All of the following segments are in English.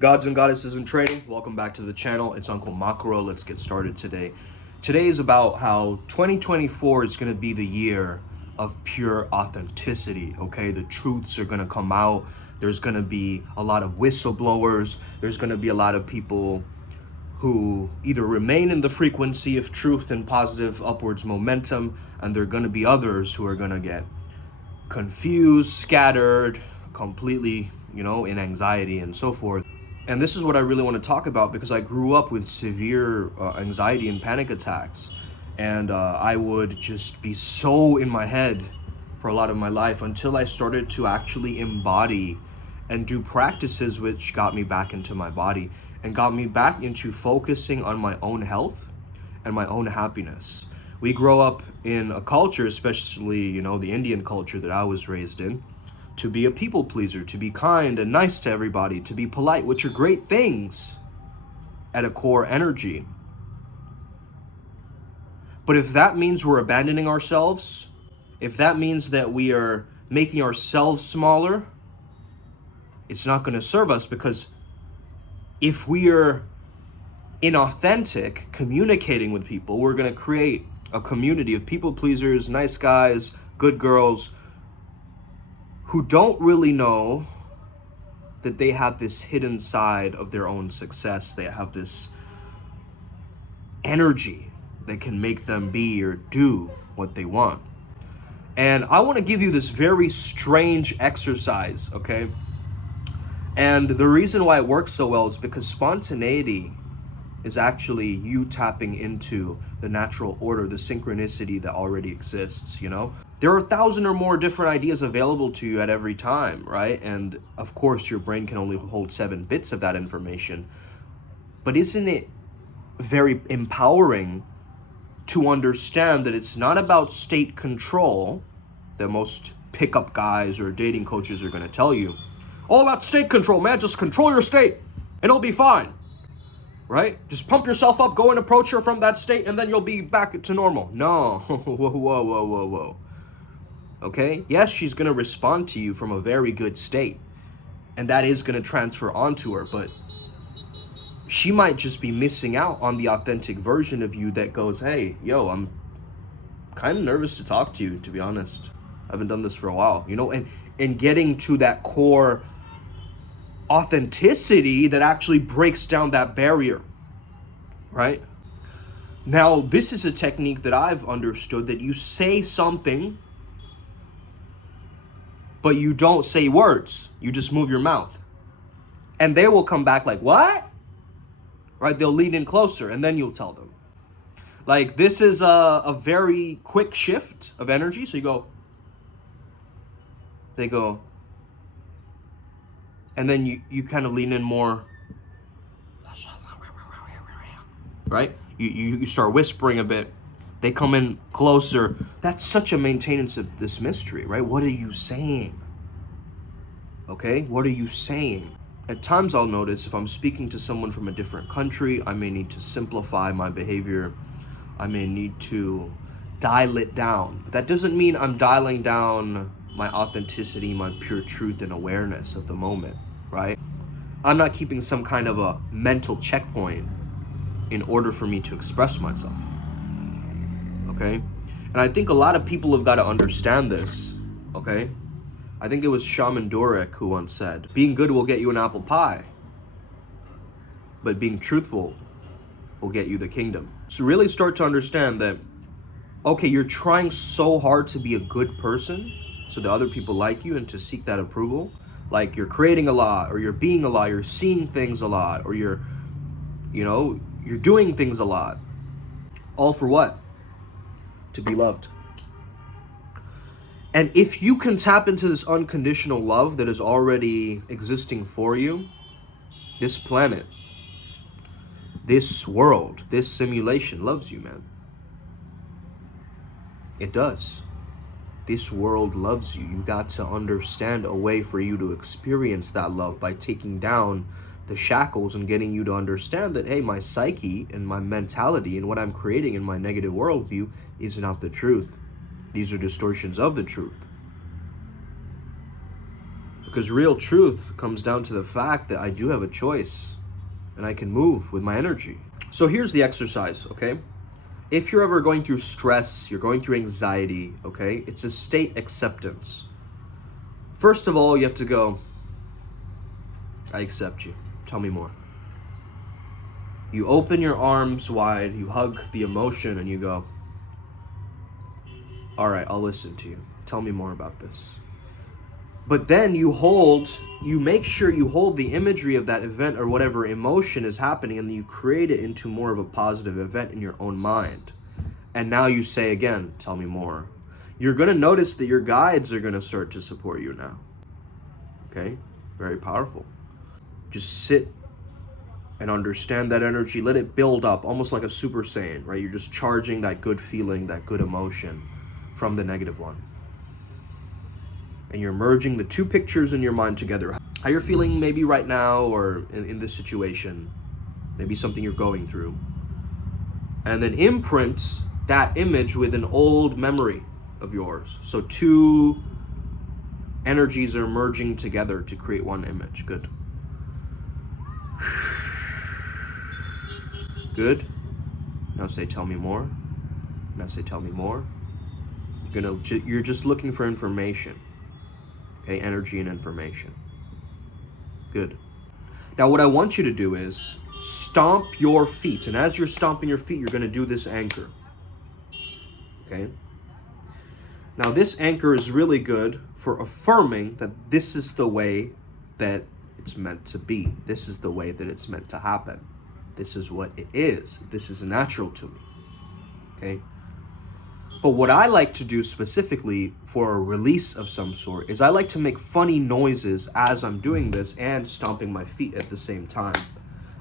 Gods and goddesses in training, welcome back to the channel. It's Uncle Makaro. Let's get started today. Today is about how 2024 is going to be the year of pure authenticity, okay? The truths are going to come out. There's going to be a lot of whistleblowers. There's going to be a lot of people who either remain in the frequency of truth and positive upwards momentum, and there are going to be others who are going to get confused, scattered, completely, in anxiety and so forth. And this is what I really want to talk about because I grew up with severe anxiety and panic attacks. And I would just be so in my head for a lot of my life until I started to actually embody and do practices which got me back into my body and got me back into focusing on my own health and my own happiness. We grow up in a culture, especially, the Indian culture that I was raised in, to be a people pleaser, to be kind and nice to everybody, to be polite, which are great things at a core energy. But if that means we're abandoning ourselves, if that means that we are making ourselves smaller, it's not going to serve us, because if we are inauthentic communicating with people, we're going to create a community of people pleasers, nice guys, good girls, who don't really know that they have this hidden side of their own success. They have this energy that can make them be or do what they want. And I want to give you this very strange exercise, okay? And the reason why it works so well is because spontaneity is actually you tapping into the natural order, the synchronicity that already exists, There are 1,000 or more different ideas available to you at every time, right? And of course, your brain can only hold 7 bits of that information. But isn't it very empowering to understand that it's not about state control that most pickup guys or dating coaches are going to tell you? All about state control, man. Just control your state and it'll be fine. Right? Just pump yourself up, go and approach her from that state, and then you'll be back to normal. No. Whoa. Okay? Yes, she's going to respond to you from a very good state, and that is going to transfer onto her, but she might just be missing out on the authentic version of you that goes, hey, yo, I'm kind of nervous to talk to you, to be honest. I haven't done this for a while, and getting to that core authenticity that actually breaks down that barrier, right? Now, this is a technique that I've understood, that you say something, but you don't say words. You just move your mouth. And they will come back like, what? Right? They'll lean in closer, and then you'll tell them. Like, this is a very quick shift of energy. So you go, they go, and then you kind of lean in more, right? You start whispering a bit. They come in closer. That's such a maintenance of this mystery, right? What are you saying? Okay, what are you saying? At times I'll notice if I'm speaking to someone from a different country, I may need to simplify my behavior. I may need to dial it down. But that doesn't mean I'm dialing down my authenticity, my pure truth and awareness of the moment, right? I'm not keeping some kind of a mental checkpoint in order for me to express myself, okay? And I think a lot of people have got to understand this, okay? I think it was Shaman Durek who once said, being good will get you an apple pie, but being truthful will get you the kingdom. So really start to understand that, okay, you're trying so hard to be a good person so that other people like you and to seek that approval. Like you're creating a lot, or you're being a lot, you're seeing things a lot, or you're doing things a lot. All for what? To be loved. And if you can tap into this unconditional love that is already existing for you, this planet, this world, this simulation loves you, man. It does. This world loves you. You got to understand a way for you to experience that love by taking down the shackles and getting you to understand that, hey, my psyche and my mentality and what I'm creating in my negative worldview is not the truth. These are distortions of the truth. Because real truth comes down to the fact that I do have a choice and I can move with my energy. So here's the exercise, okay? If you're ever going through stress, you're going through anxiety, okay? It's a state acceptance. First of all, you have to go, I accept you. Tell me more. You open your arms wide, you hug the emotion, and you go, all right, I'll listen to you. Tell me more about this. But then you make sure you hold the imagery of that event or whatever emotion is happening, and then you create it into more of a positive event in your own mind. And now you say again, tell me more. You're going to notice that your guides are going to start to support you now. Okay? Very powerful. Just sit and understand that energy. Let it build up, almost like a Super Saiyan, right? You're just charging that good feeling, that good emotion from the negative one. And you're merging the two pictures in your mind together. How you're feeling maybe right now or in this situation, maybe something you're going through. And then imprint that image with an old memory of yours. So two energies are merging together to create one image. Good. Good. Now say, tell me more. Now say, tell me more. You're just looking for information. Okay, energy and information. Good. Now what I want you to do is stomp your feet. And as you're stomping your feet, you're going to do this anchor. Okay? Now this anchor is really good for affirming that this is the way that it's meant to be. This is the way that it's meant to happen. This is what it is. This is natural to me. Okay? But what I like to do specifically for a release of some sort is I like to make funny noises as I'm doing this and stomping my feet at the same time.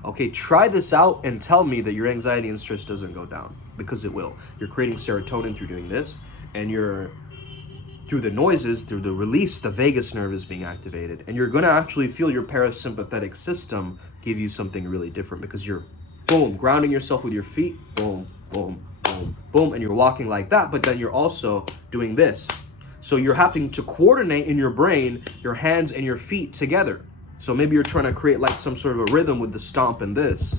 Okay, try this out and tell me that your anxiety and stress doesn't go down, because it will. You're creating serotonin through doing this, and through the noises, through the release, the vagus nerve is being activated, and you're going to actually feel your parasympathetic system give you something really different, because you're, boom, grounding yourself with your feet, boom, boom, boom, boom, and you're walking like that, but then you're also doing this. So you're having to coordinate in your brain your hands and your feet together. So maybe you're trying to create like some sort of a rhythm with the stomp and this.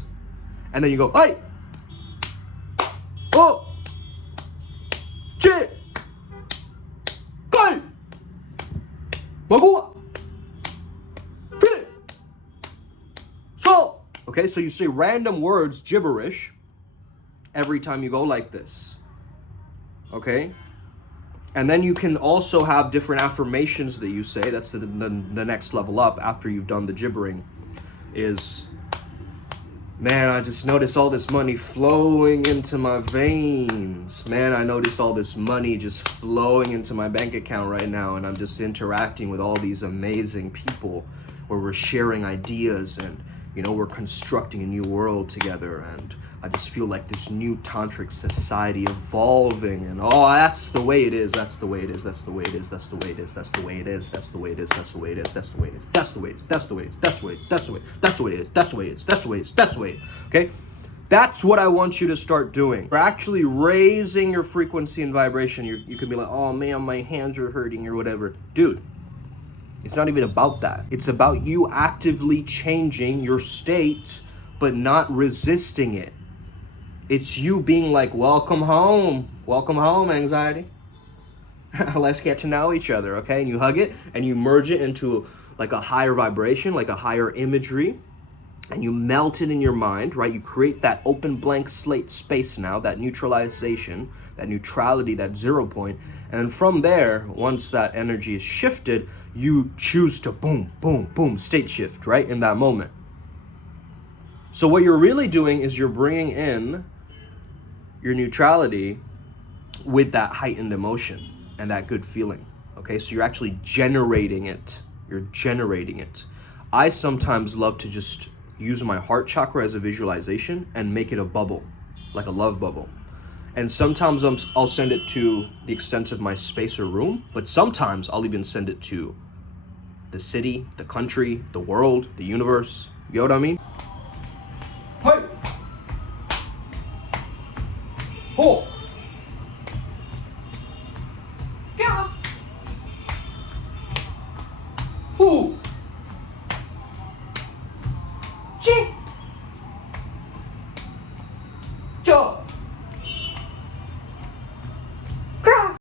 And then you go, hey, oh, che, kai, magua, fi, so. Okay, so you say random words, gibberish, every time you go like this. Okay? And then you can also have different affirmations that you say. That's the next level up after you've done the gibbering. Is, man, I just notice all this money flowing into my veins. Man, I notice all this money just flowing into my bank account right now. And I'm just interacting with all these amazing people where we're sharing ideas and, you know, we're constructing a new world together. And I just feel like this new tantric society evolving, and oh, that's the way it is, that's the way it is, that's the way it is, that's the way it is, that's the way it is, that's the way it is, that's the way it is, that's the way it is, that's the way it is, that's the way it is, that's the way it is, that's the way, that's the way it is, that's the way it is, that's the way it is, that's the way it is. Okay? That's what I want you to start doing. We're actually raising your frequency and vibration. You could be like, oh man, my hands are hurting or whatever. Dude, it's not even about that. It's about you actively changing your state, but not resisting it. It's you being like, welcome home, anxiety. Let's get to know each other, okay? And you hug it and you merge it into like a higher vibration, like a higher imagery, and you melt it in your mind, right? You create that open blank slate space now, that neutralization, that neutrality, that 0 point. And from there, once that energy is shifted, you choose to boom, boom, boom, state shift, right? In that moment. So what you're really doing is you're bringing in your neutrality with that heightened emotion and that good feeling. Okay, so you're actually generating it. You're generating it. I sometimes love to just use my heart chakra as a visualization and make it a bubble, like a love bubble. And sometimes I'll send it to the extent of my space or room, but sometimes I'll even send it to the city, the country, the world, the universe. You know what I mean? Hey! Oh! Who? Ching.